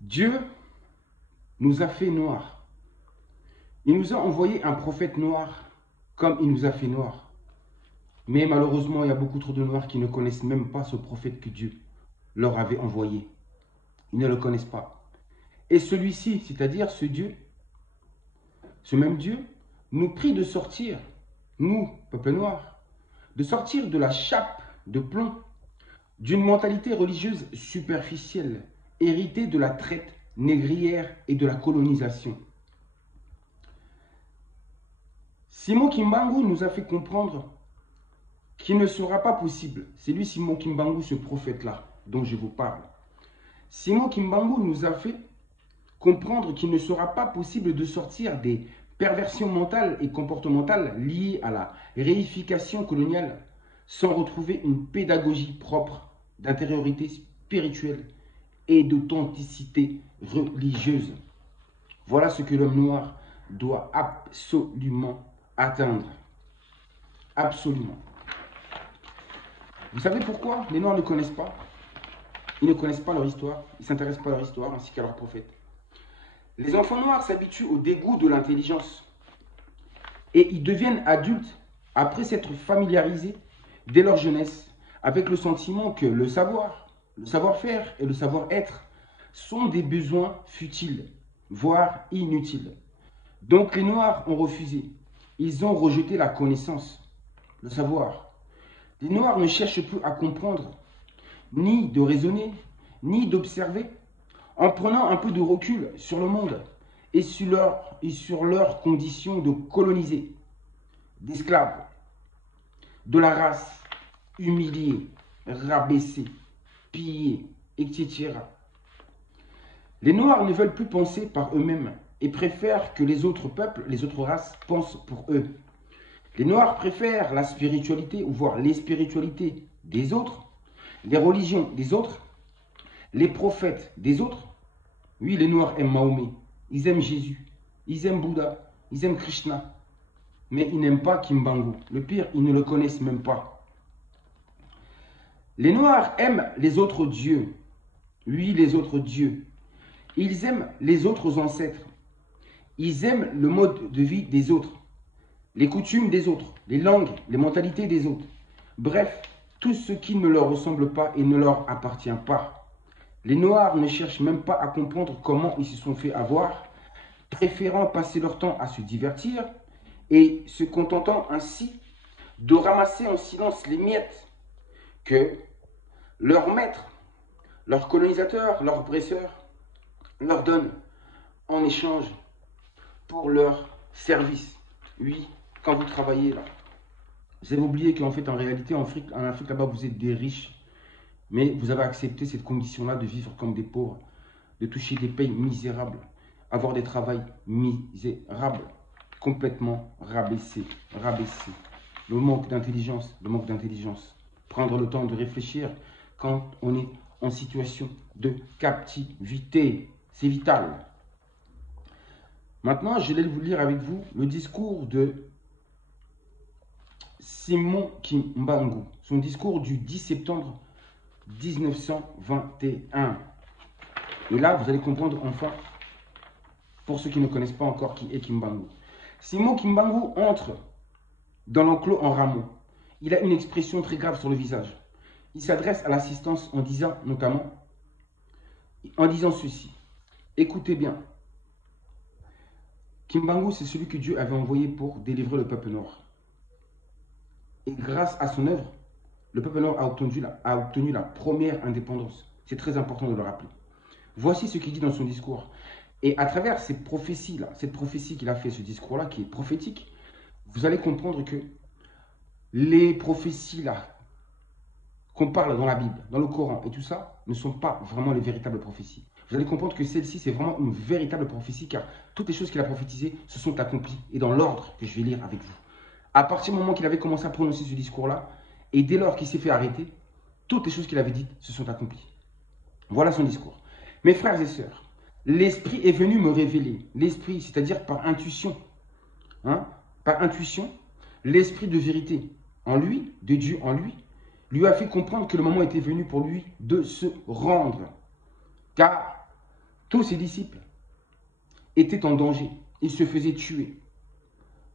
Dieu nous a fait noirs. Il nous a envoyé un prophète noir comme il nous a fait noirs. Mais malheureusement, il y a beaucoup trop de noirs qui ne connaissent même pas ce prophète que Dieu leur avait envoyé. Ils ne le connaissent pas. Et celui-ci, c'est-à-dire ce Dieu, ce même Dieu, nous prie de sortir, nous, peuple noir, de sortir de la chape de plomb d'une mentalité religieuse superficielle, héritée de la traite négrière et de la colonisation. Simon Kimbangu nous a fait comprendre qu'il ne sera pas possible. C'est lui, Simon Kimbangu, ce prophète-là, dont je vous parle. Simon Kimbangu nous a fait comprendre qu'il ne sera pas possible de sortir des perversions mentales et comportementales liées à la réification coloniale sans retrouver une pédagogie propre d'intériorité spirituelle et d'authenticité religieuse. Voilà ce que l'homme noir doit absolument atteindre. Absolument. Vous savez pourquoi les Noirs ne connaissent pas? Ils ne connaissent pas leur histoire, ils ne s'intéressent pas à leur histoire ainsi qu'à leur prophète. Les enfants noirs s'habituent au dégoût de l'intelligence et ils deviennent adultes après s'être familiarisés dès leur jeunesse avec le sentiment que le savoir-faire et le savoir-être sont des besoins futiles, voire inutiles. Donc les Noirs ont refusé, ils ont rejeté la connaissance, le savoir. Les Noirs ne cherchent plus à comprendre, ni de raisonner, ni d'observer, en prenant un peu de recul sur le monde et sur leurs conditions de colonisés, d'esclaves, de la race, humiliée, rabaissée, pillée, etc. Les Noirs ne veulent plus penser par eux-mêmes et préfèrent que les autres peuples, les autres races pensent pour eux. Les Noirs préfèrent la spiritualité, ou voire les spiritualités des autres, les religions des autres, les prophètes des autres. Oui, les Noirs aiment Mahomet, ils aiment Jésus, ils aiment Bouddha, ils aiment Krishna, mais ils n'aiment pas Kimbangu. Le pire, ils ne le connaissent même pas. Les Noirs aiment les autres dieux. Oui, les autres dieux. Ils aiment les autres ancêtres. Ils aiment le mode de vie des autres, les coutumes des autres, les langues, les mentalités des autres. Bref, tout ce qui ne leur ressemble pas et ne leur appartient pas. Les Noirs ne cherchent même pas à comprendre comment ils se sont fait avoir, préférant passer leur temps à se divertir et se contentant ainsi de ramasser en silence les miettes que leurs maîtres, leurs colonisateurs, leurs oppresseurs leur donnent en échange pour leur service. Oui, quand vous travaillez là, vous avez oublié qu'en fait, en réalité, en Afrique là-bas, vous êtes des riches. Mais vous avez accepté cette condition-là de vivre comme des pauvres, de toucher des payes misérables, avoir des travails misérables, complètement rabaissés, rabaissés. Le manque d'intelligence, le manque d'intelligence. Prendre le temps de réfléchir quand on est en situation de captivité. C'est vital. Maintenant, je vais vous lire avec vous le discours de Simon Kimbangu, son discours du 10 septembre 1921. Et là, vous allez comprendre enfin, pour ceux qui ne connaissent pas encore qui est Kimbangu. Simon Kimbangu entre dans l'enclos en rameau. Il a une expression très grave sur le visage. Il s'adresse à l'assistance en disant notamment, en disant ceci. Écoutez bien. Kimbangu, c'est celui que Dieu avait envoyé pour délivrer le peuple noir. Et grâce à son œuvre, le peuple noir a obtenu la première indépendance. C'est très important de le rappeler. Voici ce qu'il dit dans son discours. Et à travers ces prophéties-là, cette prophétie qu'il a fait, ce discours-là qui est prophétique, vous allez comprendre que les prophéties-là qu'on parle dans la Bible, dans le Coran et tout ça, ne sont pas vraiment les véritables prophéties. Vous allez comprendre que celle-ci, c'est vraiment une véritable prophétie, car toutes les choses qu'il a prophétisées se sont accomplies, et dans l'ordre que je vais lire avec vous. À partir du moment qu'il avait commencé à prononcer ce discours-là, et dès lors qu'il s'est fait arrêter, toutes les choses qu'il avait dites se sont accomplies. Voilà son discours. Mes frères et sœurs, l'Esprit est venu me révéler. L'Esprit, c'est-à-dire par intuition. Par intuition, l'Esprit de vérité en lui, de Dieu en lui a fait comprendre que le moment était venu pour lui de se rendre. Car tous ses disciples étaient en danger. Ils se faisaient tuer.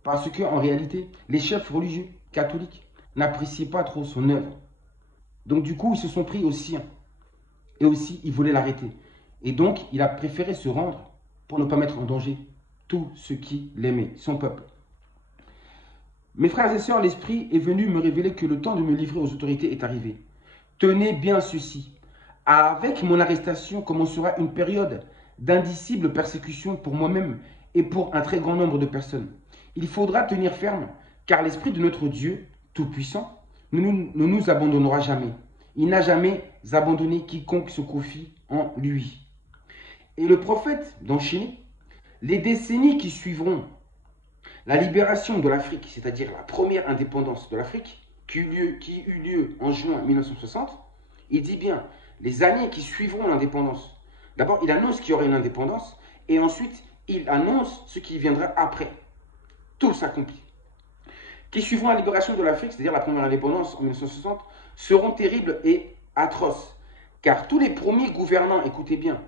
Parce qu'en réalité, les chefs religieux catholiques n'appréciaient pas trop son œuvre. Donc du coup, ils se sont pris au sien. Et aussi, ils voulaient l'arrêter. Et donc, il a préféré se rendre pour ne pas mettre en danger tous ceux qui l'aimaient, son peuple. Mes frères et sœurs, l'Esprit est venu me révéler que le temps de me livrer aux autorités est arrivé. Tenez bien ceci. Avec mon arrestation commencera une période d'indicible persécution pour moi-même et pour un très grand nombre de personnes. Il faudra tenir ferme, car l'Esprit de notre Dieu Tout-Puissant ne nous abandonnera jamais. Il n'a jamais abandonné quiconque se confie en lui. Et le prophète d'enchaîner, les décennies qui suivront la libération de l'Afrique, c'est-à-dire la première indépendance de l'Afrique, qui eut lieu en juin 1960, il dit bien, les années qui suivront l'indépendance. D'abord, il annonce qu'il y aura une indépendance, et ensuite, il annonce ce qui viendra après. Tout s'accomplit. Qui suivront la libération de l'Afrique, c'est-à-dire la première indépendance en 1960, seront terribles et atroces. Car tous les premiers gouvernants, écoutez bien,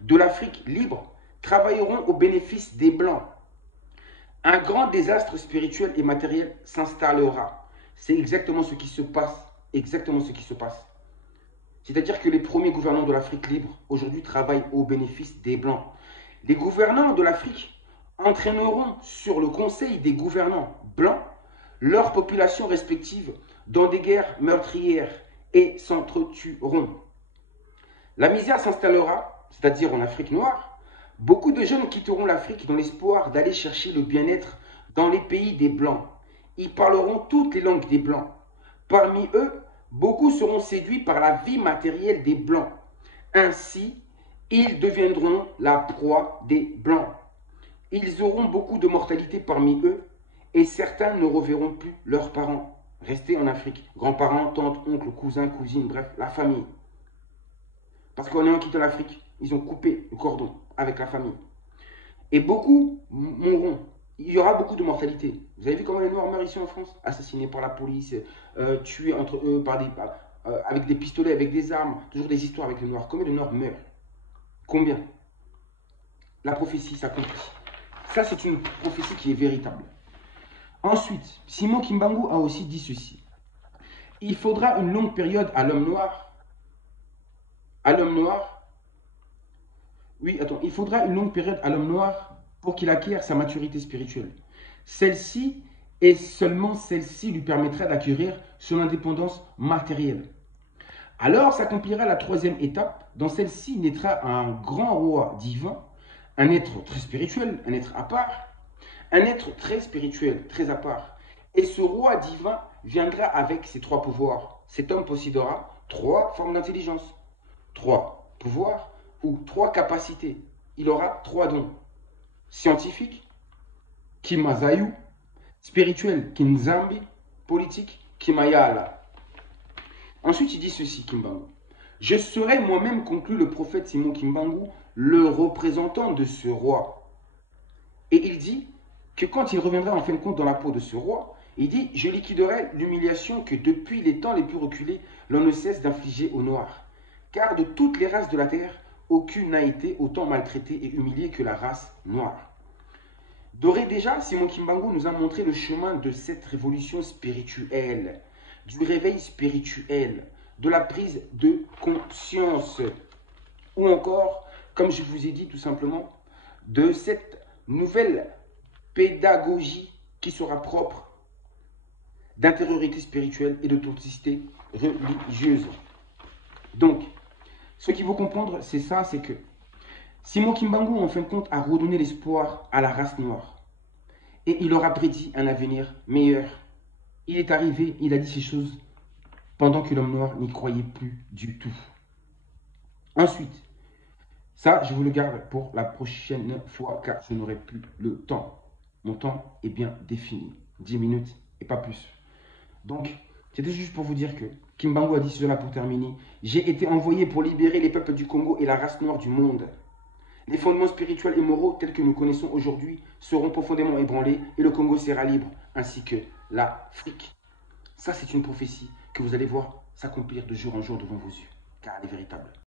de l'Afrique libre, travailleront au bénéfice des Blancs. Un grand désastre spirituel et matériel s'installera. C'est exactement ce qui se passe. Exactement ce qui se passe. C'est-à-dire que les premiers gouvernants de l'Afrique libre, aujourd'hui, travaillent au bénéfice des Blancs. Les gouvernants de l'Afrique entraîneront sur le conseil des gouvernants blancs leurs populations respectives dans des guerres meurtrières et s'entretueront. La misère s'installera, c'est-à-dire en Afrique noire. Beaucoup de jeunes quitteront l'Afrique dans l'espoir d'aller chercher le bien-être dans les pays des Blancs. Ils parleront toutes les langues des Blancs. Parmi eux, beaucoup seront séduits par la vie matérielle des Blancs. Ainsi, ils deviendront la proie des Blancs. Ils auront beaucoup de mortalité parmi eux et certains ne reverront plus leurs parents. Restés en Afrique, grands-parents, tantes, oncles, cousins, cousines, bref, la famille. Parce qu'en ayant quitté l'Afrique, ils ont coupé le cordon avec la famille. Et beaucoup mourront. Il y aura beaucoup de mortalité. Vous avez vu comment les Noirs meurent ici en France? Assassinés par la police, tués entre eux avec des pistolets, avec des armes. Toujours des histoires avec les Noirs. Combien de Noirs meurent? Combien? La prophétie s'accomplit. Ça, c'est une prophétie qui est véritable. Ensuite, Simon Kimbangu a aussi dit ceci. Il faudra une longue période à l'homme noir. Il faudra une longue période à l'homme noir pour qu'il acquiert sa maturité spirituelle. Celle-ci et seulement celle-ci lui permettra d'acquérir son indépendance matérielle. Alors s'accomplira la troisième étape. Dans celle-ci naîtra un grand roi divin, un être très spirituel, un être à part, un être très spirituel, très à part. Et ce roi divin viendra avec ses trois pouvoirs. Cet homme possédera trois formes d'intelligence, trois pouvoirs ou trois capacités. Il aura trois dons. Scientifique, Kimazayu, spirituel, Kinzambi, politique, Kimayala. Ensuite, il dit ceci, Kimbangu. Je serai moi-même, conclut le prophète Simon Kimbangu, le représentant de ce roi. Et il dit que quand il reviendra en fin de compte dans la peau de ce roi, il dit, je liquiderai l'humiliation que depuis les temps les plus reculés, l'on ne cesse d'infliger aux Noirs. Car de toutes les races de la terre, aucune n'a été autant maltraitée et humiliée que la race noire. D'ores et déjà, Simon Kimbangu nous a montré le chemin de cette révolution spirituelle, du réveil spirituel, de la prise de conscience, ou encore, comme je vous ai dit tout simplement, de cette nouvelle pédagogie qui sera propre d'intériorité spirituelle et d'authenticité religieuse. Donc, ce qu'il faut comprendre, c'est ça, c'est que Simon Kimbangu, en fin de compte, a redonné l'espoir à la race noire. Et il leur a prédit un avenir meilleur. Il est arrivé, il a dit ces choses pendant que l'homme noir n'y croyait plus du tout. Ensuite, ça, je vous le garde pour la prochaine fois, car je n'aurai plus le temps. Mon temps est bien défini. 10 minutes et pas plus. Donc, c'était juste pour vous dire que Kimbangu a dit cela pour terminer. J'ai été envoyé pour libérer les peuples du Congo et la race noire du monde. Les fondements spirituels et moraux tels que nous connaissons aujourd'hui seront profondément ébranlés et le Congo sera libre, ainsi que l'Afrique. Ça, c'est une prophétie que vous allez voir s'accomplir de jour en jour devant vos yeux, car elle est véritable.